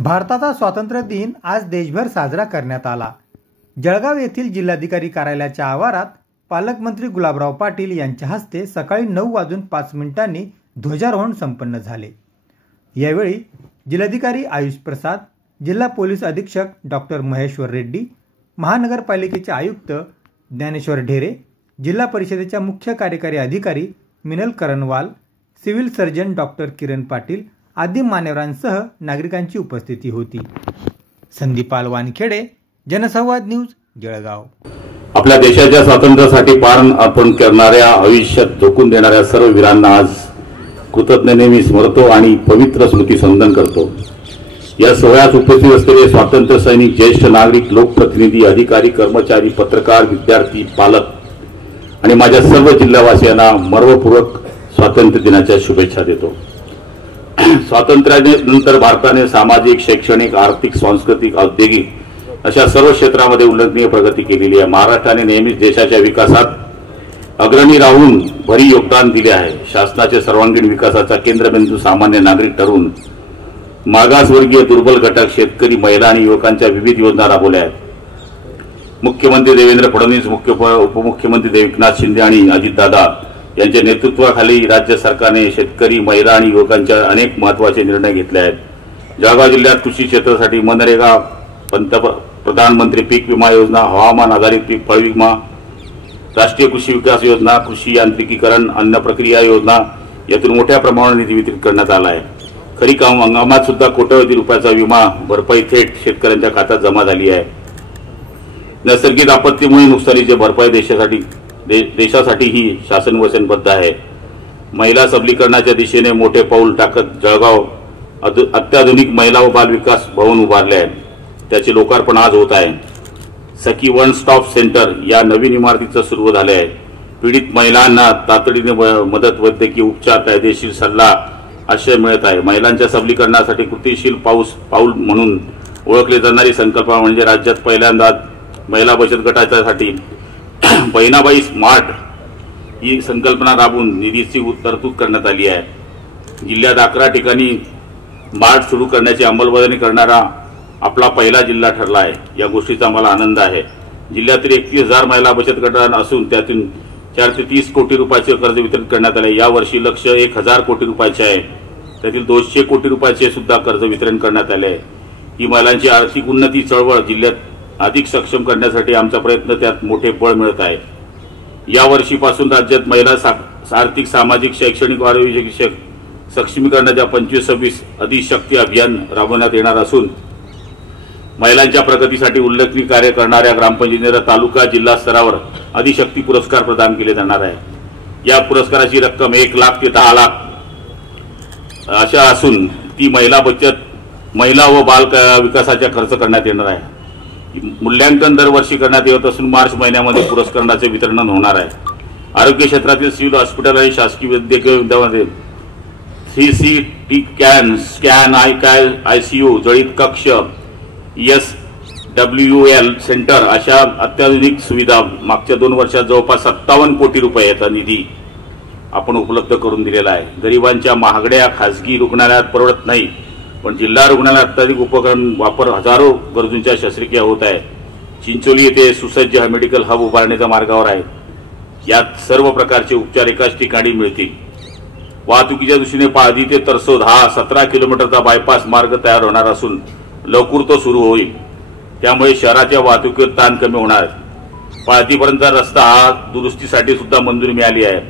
भारताचा स्वातंत्र्य दिन आज देशभर साजरा करण्यात आला। जळगाव येथील जिल्हाधिकारी कार्यालयाच्या आवारात पालकमंत्री गुलाबराव पाटील यांच्या हस्ते सकाळी 9:05 ध्वजारोहण संपन्न झाले। यावेळी जिल्हाधिकारी आयुष प्रसाद, जिल्हा पोलीस अधीक्षक डॉक्टर महेश्वर रेड्डी, महानगरपालिकेचे आयुक्त ज्ञानेश्वर ढेरे, जिल्हा परिषदेच्या मुख्य कार्यकारी अधिकारी Minal Karanwal, civil surgeon doctor Kiran Patil आदी मान्यवरांसह नागरिकांची उपस्थिती होती। संदीपाल वानखेडे, जनसंवाद न्यूज, जळगाव। आपल्या देशाच्या स्वातंत्र्यासाठी प्राण अर्पण करणाऱ्या, आयुष्यात झोकून देणाऱ्या सर्व वीरांना आज कृतज्ञतेने मी स्मरतो आणि पवित्र स्मृती संदन करतो। या सोहळ्यात उपस्थित असलेले स्वातंत्र्य सैनिक, ज्येष्ठ नागरिक, लोकप्रतिनिधी, अधिकारी, कर्मचारी, पत्रकार, विद्यार्थी, पालक आणि माझ्या सर्व जिल्हावासियांना मनपूर्वक स्वातंत्र्य दिनाच्या शुभेच्छा देतो। स्वातंत्र्यानंतर भारताने सामाजिक, शैक्षणिक, आर्थिक, सांस्कृतिक, औद्योगिक अशा सर्व क्षेत्रामध्ये उल्लेखनीय प्रगती केलेली आहे। महाराष्ट्राने नेहमीच देशाच्या विकासात अग्रणी राहून भरीव योगदान दिले आहे। शासनाचे सर्वांगीण विकासाचा केंद्रबिंदू सामान्य नागरिक ठरवून मागासवर्गीय, दुर्बल घटक, शेतकरी, महिला आणि युवकांच्या विविध योजना राबवल्या आहेत। मुख्यमंत्री देवेंद्र फडणवीस, उपमुख्यमंत्री एकनाथ शिंदे आणि अजितदादा यांच्या नेतृत्वाखाली राज्य सरकारने शेतकरी, महिला आणि युवकांच्या अनेक महत्त्वाचे निर्णय घेतले आहेत। जळगाव जिल्ह्यात कृषी क्षेत्रासाठी मनरेगा, प्रधानमंत्री पीक विमा योजना, हवामान आधारित पीक फळ विमा, राष्ट्रीय कृषी विकास योजना, कृषी यांत्रिकीकरण, अन्न प्रक्रिया योजना यातून मोठ्या प्रमाणात निधी वितरित करण्यात आला आहे। खरीप हंगामात सुद्धा कोट्यवधी रुपयाचा विमा भरपाई थेट शेतकऱ्यांच्या खात्यात जमा झाली आहे। नैसर्गिक आपत्तीमुळे नुकसानीची भरपाई देशासाठीही शासन वचनबद्ध आहे। महिला सबलीकरणाच्या दिशेने मोठे पाऊल टाकत जळगाव अत्याधुनिक महिला व बाल विकास भवन उभारले आहे। त्याचे लोकार्पण आज होत आहे। सखी वन स्टॉप सेंटर या नवीन इमारतीचं सुरू झाले आहे। पीडित महिलांना तातडीने मदत, वैद्यकीय उपचार, कायदेशीर सल्ला आश्रय मिळत आहे। महिलांच्या सबलीकरणासाठी कृतिशील पाऊल म्हणून ओळखली जाणारी संकल्पना म्हणजे राज्यात पहिल्यांदा महिला बचत गटाच्यासाठी बहिणाबाई स्मार्ट ही संकल्पना राबवून निधीची तरतूद करण्यात आली आहे। जिल्ह्यात 11 ठिकाणी मार्ट सुरू करण्याची अंमलबजावणी करणारा आपला पहिला जिल्हा ठरला आहे। या गोष्टीचा मला आनंद आहे। जिल्ह्यातील 31,000 महिला बचत गट असून त्यातून 4 ते 30 कोटी रुपयाचे कर्ज वितरित करण्यात आले। यावर्षी लक्ष्य 1,000 कोटी रुपयाचे आहे। त्यातील 200 कोटी रुपयाचे सुद्धा कर्ज वितरण करण्यात आले आहे। ही महिलांची आर्थिक उन्नती चळवळ जिल्ह्यात अधिक सक्षम करण्यासाठी आमचा प्रयत्न त्यात मोठे बळ मिळत आहे। या वर्षीपासून राज्यात महिला आर्थिक, सामाजिक, शैक्षणिक, आरोग्य सक्षमीकरणाच्या 25-26 अधिशक्ती अभियान राबवण्यात येणार असून महिलांच्या प्रगतीसाठी उल्लेखनीय कार्य करणाऱ्या ग्रामपंचायतींना तालुका, जिल्हा स्तरावर अधिशक्ती पुरस्कार प्रदान केले जाणार आहे। या पुरस्काराची रक्कम 1 लाख ते 10 लाख अशा असून ती महिला व बाल विकासाच्या खर्च करण्यात येणार आहे। मूल्यांकन दरवर्षी करण्यात येत असून मार्च महिन्यामध्ये पुरस्काराचे वितरण होणार आहे। आरोग्य क्षेत्रातील सिव्हिल हॉस्पिटल आणि शासकीय वैद्यकीय विद्यालयामध्ये CT स्कॅन, ICU, जळीत कक्ष, SWL सेंटर अशा अत्याधुनिक सुविधा मागच्या 2 वर्षात जवळपास 57 कोटी रुपयाचा निधी आपण उपलब्ध करून दिलेला आहे। गरिबांच्या महागड्या खासगी रुग्णालयात परवडत नाही, पण जिल्हा रुग्णालयात अत्याधिक उपकरण वापर हजारो गरजूंच्या शस्त्रक्रिया होत आहे। चिंचोली येथे सुसज्ज मेडिकल हब उभारण्याच्या मार्गावर आहे। यात सर्व प्रकारचे उपचार एकाच ठिकाणी मिळतील। वाहतुकीच्या दृष्टीने पाळधी ते तरसोद हा 17 किलोमीटरचा बायपास मार्ग तयार होणार असून लवकर तो सुरू होईल। त्यामुळे शहराच्या वाहतुकीवर ताण कमी होणार आहे। पाळधीपर्यंतचा रस्ता हा दुरुस्तीसाठी सुद्धा मंजुरी मिळाली आहे।